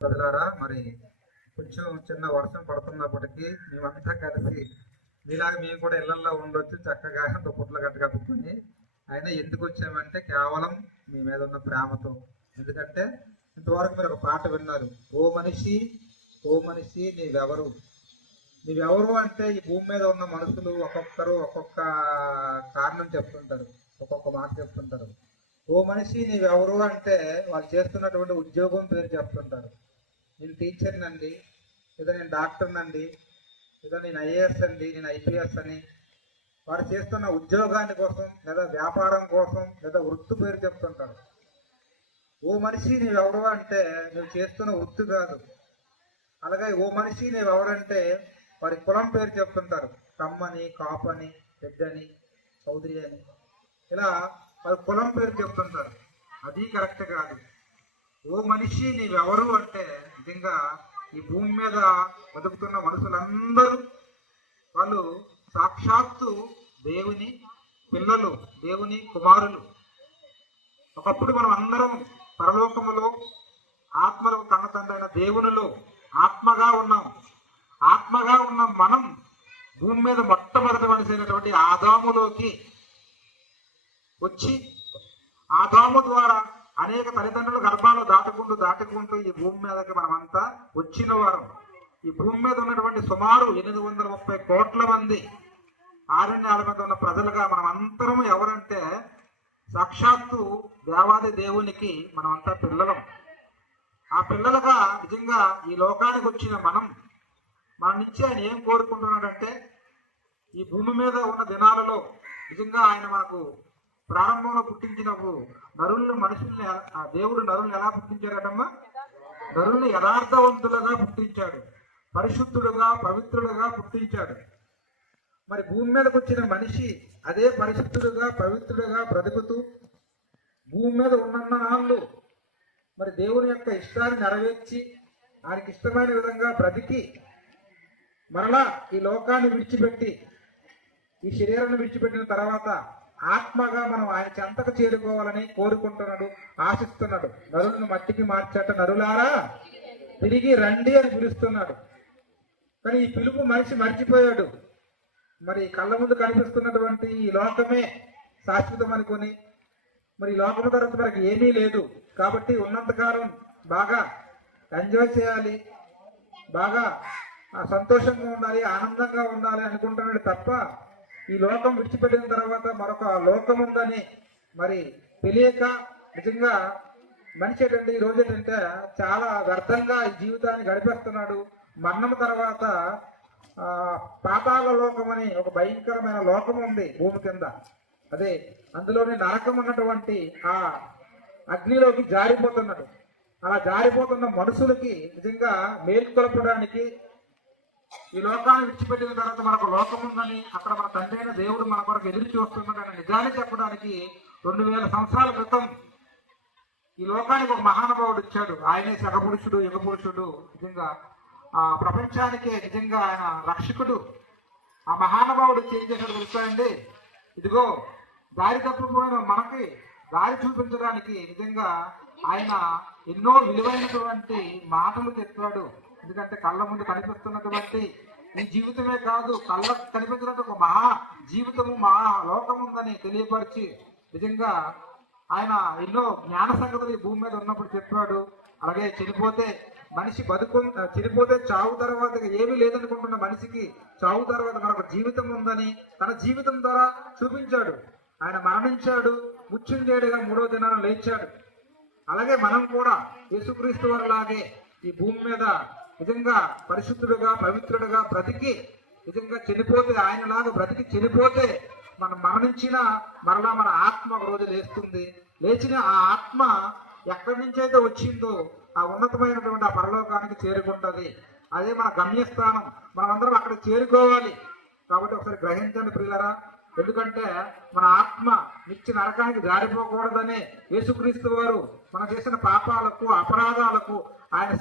ప్రజలారా మరి కొంచెం చిన్న వర్షం పడుతున్నప్పటికీ మేమంతా కలిసి మీలాగా మేము కూడా ఇళ్ళల్లో ఉండొచ్చు చక్కగా దుప్పట్లు గట్ట కప్పుకొని అయినా ఎందుకు వచ్చామంటే కేవలం మీ మీద ఉన్న ప్రేమతో. ఎందుకంటే ఇంతవరకు మీరు ఒక పాట విన్నారు ఓ మనిషి ఓ మనిషి నీవెవరు? నీవెవరు అంటే ఈ భూమి మీద ఉన్న మనుషులు ఒక్కొక్కరు ఒక్కొక్క కారణం చెప్తుంటారు ఒక్కొక్క మాట చెప్తుంటారు. ఓ మనిషి నీవెవరు? అంటే వాళ్ళు చేస్తున్నటువంటి ఉద్యోగం పేరు చెప్తుంటారు. నేను టీచర్ని అండి లేదా నేను డాక్టర్ని అండి లేదా నేను ఐఏఎస్ అండి నేను ఐపీఎస్ అని. వారు చేస్తున్న ఉద్యోగాన్ని కోసం లేదా వ్యాపారం కోసం లేదా వృత్తి పేరు చెప్తుంటారు. ఓ మనిషి నీవెవరు అంటే నువ్వు చేస్తున్న వృత్తి కాదు. అలాగే ఓ మనిషి నీవెవరంటే వారి కులం పేరు చెప్తుంటారు. కమ్మని కాపని పెద్దని చౌదరి అని. ఇలా వారి కులం పేరు చెప్తుంటారు. అది కరెక్ట్ కాదు. ఓ మనిషి నీవెవరు అంటే నిజంగా ఈ భూమి మీద బతుకుతున్న మనుషులందరూ వాళ్ళు సాక్షాత్తు దేవుని పిల్లలు దేవుని కుమారులు. ఒకప్పుడు మనం అందరం పరలోకములో ఆత్మలకు తన తండ్రి అయిన దేవునిలో ఆత్మగా ఉన్నాం. ఆత్మగా ఉన్న మనం భూమి మీద మొట్టమొదటి మనిషి ఆదాములోకి వచ్చి ఆదాము ద్వారా అనేక తల్లిదండ్రులు గర్భాలు దాటుకుంటూ దాటుకుంటూ ఈ భూమి మీదకి మనమంతా వచ్చిన వారం. ఈ భూమి మీద ఉన్నటువంటి సుమారు ఎనిమిది వందల ముప్పై కోట్ల మంది ఆరణ్యాల మీద ఉన్న ప్రజలుగా మనం అందరం ఎవరంటే సాక్షాత్తు దేవాది దేవునికి మనమంతా పిల్లలం. ఆ పిల్లలుగా నిజంగా ఈ లోకానికి వచ్చిన మనం మన నుంచి ఆయన ఏం కోరుకుంటున్నాడంటే ఈ భూమి మీద ఉన్న దినాలలో నిజంగా ఆయన మనకు ప్రారంభంలో పుట్టించినప్పుడు నరులను మనుషుల్ని ఆ దేవుడు నరుల్ని ఎలా పుట్టించాడమ్మా నరుల్ని యథార్థవంతులుగా పుట్టించాడు. పరిశుద్ధుడుగా పవిత్రుడుగా పుట్టించాడు. మరి భూమి మీదకు వచ్చిన మనిషి అదే పరిశుద్ధుడుగా పవిత్రుడుగా బ్రతుకుతూ భూమి మీద ఉన్న నాళ్ళు మరి దేవుని యొక్క ఇష్టాన్ని నెరవేర్చి ఆయనకి ఇష్టమైన విధంగా బ్రతికి మరలా ఈ లోకాన్ని విడిచిపెట్టి ఈ శరీరాన్ని విడిచిపెట్టిన తర్వాత ఆత్మగా మనం ఆయన చెంతకు చేరుకోవాలని కోరుకుంటున్నాడు ఆశిస్తున్నాడు. నరులను మట్టికి మార్చట నరులారా? తిరిగి రండి అని పిలుస్తున్నాడు. కానీ ఈ పిలుపు మనిషి మర్చిపోయాడు. మరి కళ్ళ ముందు కనిపిస్తున్నటువంటి ఈ లోకమే శాశ్వతం అనుకొని మరి లోకం లోకము తర్వాత మనకి ఏమీ లేదు. కాబట్టి ఉన్నంతకాలం బాగా ఎంజాయ్ చేయాలి బాగా సంతోషంగా ఉండాలి ఆనందంగా ఉండాలి అనుకుంటున్నాడు తప్ప ఈ లోకం విడిచిపెట్టిన తర్వాత మరొక లోకం ఉందని మరి తెలియక నిజంగా మనిషి ఏంటంటే ఈ రోజు ఏంటంటే చాలా వ్యర్థంగా ఈ జీవితాన్ని గడిపేస్తున్నాడు. మరణం తర్వాత పాతాల లోకం అని ఒక భయంకరమైన లోకం ఉంది భూమి కింద. అదే అందులోని నరకం ఉన్నటువంటి ఆ అగ్నిలోకి జారిపోతున్నాడు. అలా జారిపోతున్న మనుషులకి నిజంగా మేల్కొలపడానికి ఈ లోకాన్ని విడిచిపెట్టిన తర్వాత మనకు లోకం ఉందని అక్కడ మన తండ్రి అయిన దేవుడు మన కొరకు ఎదురు చూస్తున్నాడని నిజాన్ని చెప్పడానికి రెండు వేల సంవత్సరాల క్రితం ఈ లోకానికి ఒక మహానుభావుడు ఇచ్చాడు ఆయనే సగపురుషుడు యుగపురుషుడు నిజంగా ఆ ప్రపంచానికే నిజంగా ఆయన రక్షకుడు. ఆ మహానుభావుడు ఏం చేశాడు తెలుసాయండి ఇదిగో దారి తప్పిపోయిన మనకి దారి చూపించడానికి నిజంగా ఆయన ఎన్నో విలువైనటువంటి మాటలు చెప్పాడు. ఎందుకంటే కళ్ళ ముందు కనిపిస్తున్నటువంటి నీ జీవితమే కాదు కళ్ళ కనిపించినట్టు ఒక మహా జీవితము మహా లోకం ఉందని తెలియపరిచి నిజంగా ఆయన ఎన్నో జ్ఞాన సంగతులు ఈ భూమి మీద ఉన్నప్పుడు చెప్పాడు. అలాగే చనిపోతే మనిషి బతుకు చనిపోతే చావు తర్వాత ఏమీ లేదనుకుంటున్న మనిషికి చావు తర్వాత మనకు జీవితం ఉందని తన జీవితం ద్వారా చూపించాడు. ఆయన మరణించాడు ముచ్చుండేడుగా మూడో దినాన లేచాడు. అలాగే మనం కూడా యేసుక్రీస్తు వారిలాగే ఈ భూమి మీద నిజంగా పరిశుద్ధుడుగా పవిత్రుడుగా బ్రతికి నిజంగా చనిపోతే ఆయనలాగా బ్రతికి చనిపోతే మనం మరణించిన మరలా మన ఆత్మ ఒక రోజు లేస్తుంది. లేచిన ఆ ఆత్మ ఎక్కడి నుంచి అయితే వచ్చిందో ఆ ఉన్నతమైనటువంటి ఆ పరలోకానికి చేరుకుంటుంది. అదే మన గమ్యస్థానం. మనమందరం అక్కడ చేరుకోవాలి. కాబట్టి ఒకసారి గ్రహించండి ప్రియులరా. ఎందుకంటే మన ఆత్మ నిత్య నరకానికి జారిపోకూడదని యేసుక్రీస్తు వారు మనం చేసిన పాపాలకు అపరాధాలకు ఆయన